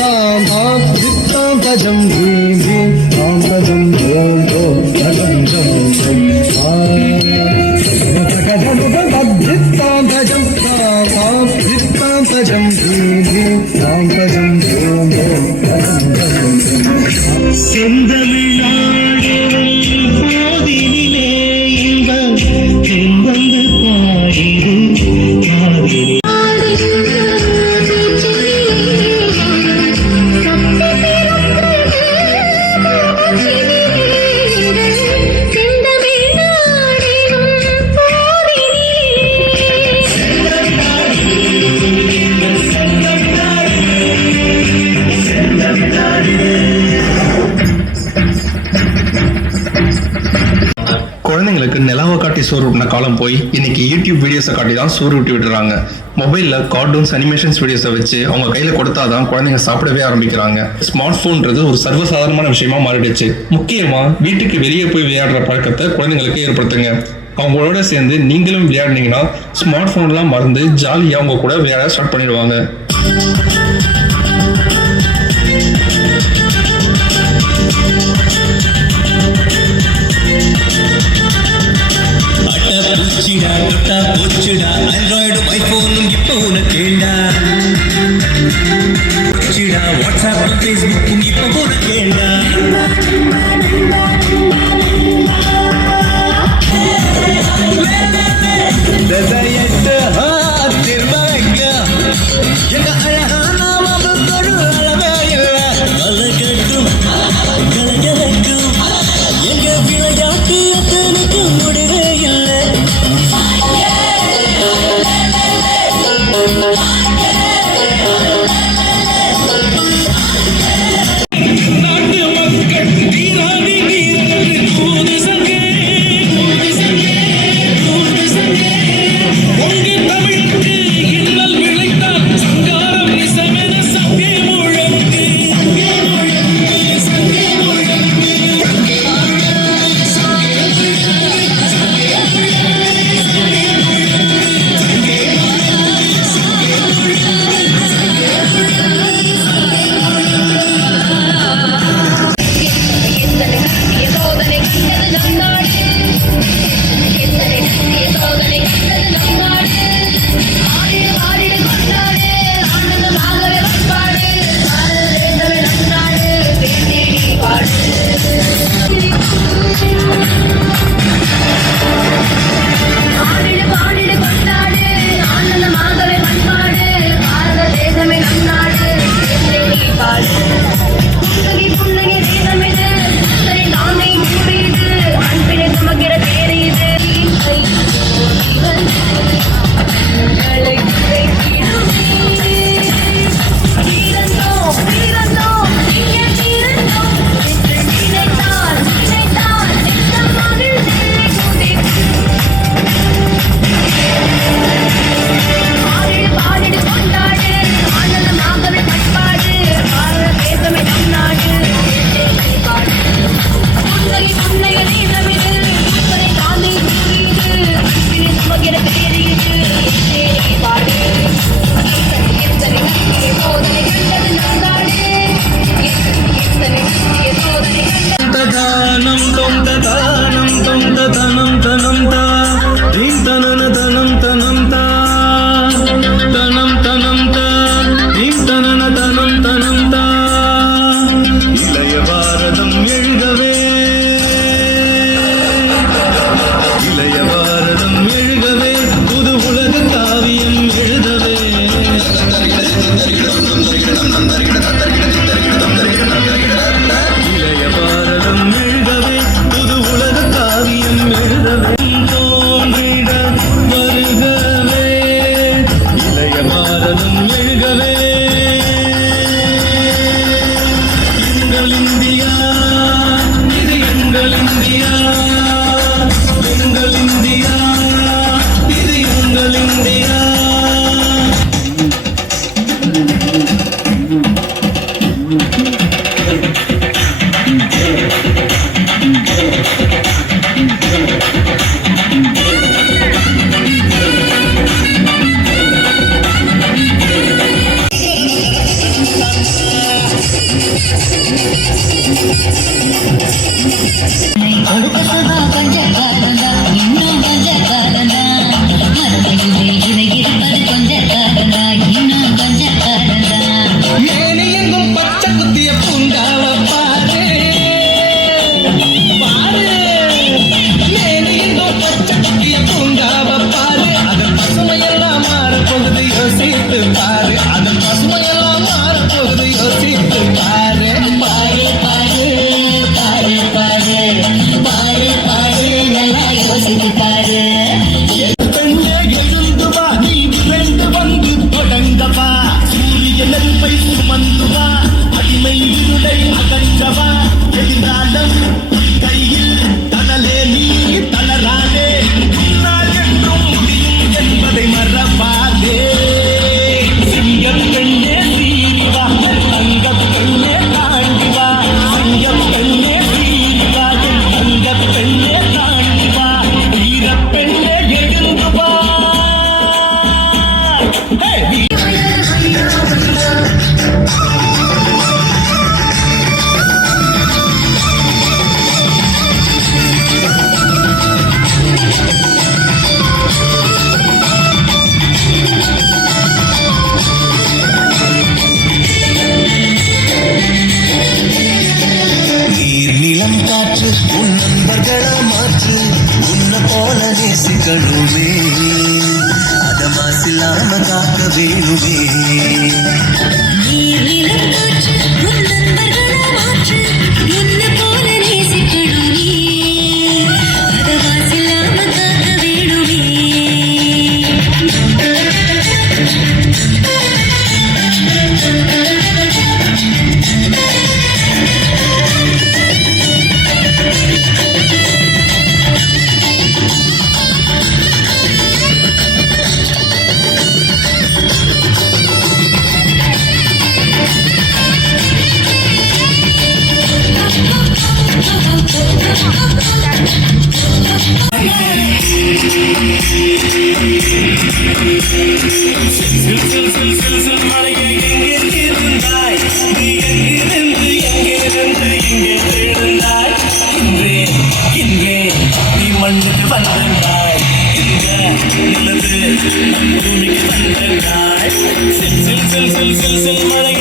தாம் தாம் தித்தாம் தஜம் theme theme தாம் தஜம் ஓம் ஓம் தஜம் ஜம் ஜம் தித்தாம் தஜம் தாம் தாம் தித்தாம் தஜம் தீம் தீம் தாம் தஜம் ஓம் ஓம் தஜம் ஜம் ஜம் செந்தமிழ்நாடு போதினிலே இன்பம் செம்பந்து பாடிடு காதிலே குழந்தைங்களுக்கு நிலவை காட்டி சோறு விட்டின காலம் போய் இன்னைக்கு யூடியூப் வீடியோஸை காட்டி தான் சோறு விட்டு விட்டுறாங்க. மொபைலில் கார்ட்டூன்ஸ் அனிமேஷன்ஸ் வீடியோஸை வச்சு அவங்க கையில் கொடுத்தாதான் குழந்தைங்க சாப்பிடவே ஆரம்பிக்கிறாங்க. ஸ்மார்ட் போன்றது ஒரு சர்வசாதாரணமான விஷயமா மாறிடுச்சு. முக்கியமா வீட்டுக்கு வெளியே போய் விளையாடுற பழக்கத்தை குழந்தைங்களுக்கு ஏற்படுத்துங்க. அவங்களோட சேர்ந்து நீங்களும் விளையாடினீங்கன்னா ஸ்மார்ட் போன்லாம் மறந்து ஜாலியாக அவங்க கூட விளையாட ஸ்டார்ட் பண்ணிடுவாங்க. ஆண்ட்ராய்டும் ஐபோனும் இப்போ உனக்கேண்டா. வாட்ஸ்அப்பும் ஃபேஸ்புக்கும் இப்போ உனக்கேண்டா. எங்க அழகான ஒரு அளவே இல்லை. கலகட்டும் கலகலட்டும் எங்க விளையாட்டு அத்தனைக்கு முடிவே இல்லை. கொடுக்கதா கொஞ்ச காலந்தா இன்னும் கொஞ்ச காலந்தா மறுபடியும் இதை இருப்பது கொஞ்ச காலந்தா இன்னும் கொஞ்ச காலந்தா மேனி எங்கும் பச்சை குத்திய பூங்காவ பாரு பாரு மேனி எங்கும் பச்சை குத்திய பூங்காவ பாரு அதன் பசுமையெல்லாம் மாறப்போகுது யோசித்து பாரு அதன் பசுமையெல்லாம் மாறப்போகுது யோசித்து பாரு பாரு பாரு பாரு பாரு பாரு பாரு நல்லா யோசித்து பாரு பெண்ணே எழுந்து வா நீ விரைந்து வந்து தொடங்கவா சூரிய நெருப்பை சுமந்து வா அடிமை இருளை அகற்றவா எதிர்காலம் கையில் தனலே நீ தளராதே உன்னால் என்றும் முடியும் என்பதை மறவாதே சிங்கப் பெண்ணே சீறி வா தங்கப் பெண்ணே தாண்டி வா சிங்கப் பெண்ணே சீறி வா தங்கப் பெண்ணே தாண்டி வா வீரப் பெண்ணே எழுந்து வா Hey! நீர் நிலம் காற்று உன் நண்பர்களா மாற்று உன்னை போல நேசிக்கணுமே அத மாசில்லாம காக்க வேணுமே நீர் நிலம் காற்று உன் நண்பர்களா மாற்று உன்னை போல நேசிக்கணுமே அத வாசில்லாம காக்க வேணுமே மலையே எங்கே இருந்தாய் நீ எங்கிருந்து எங்கே இருந்தாய் இங்கே நீ மண்ணுக்கு வந்தாய் இங்க நிலவு பூமிக்கு வந்தாய் சில் சில் சில் சில் சில் சில் மலை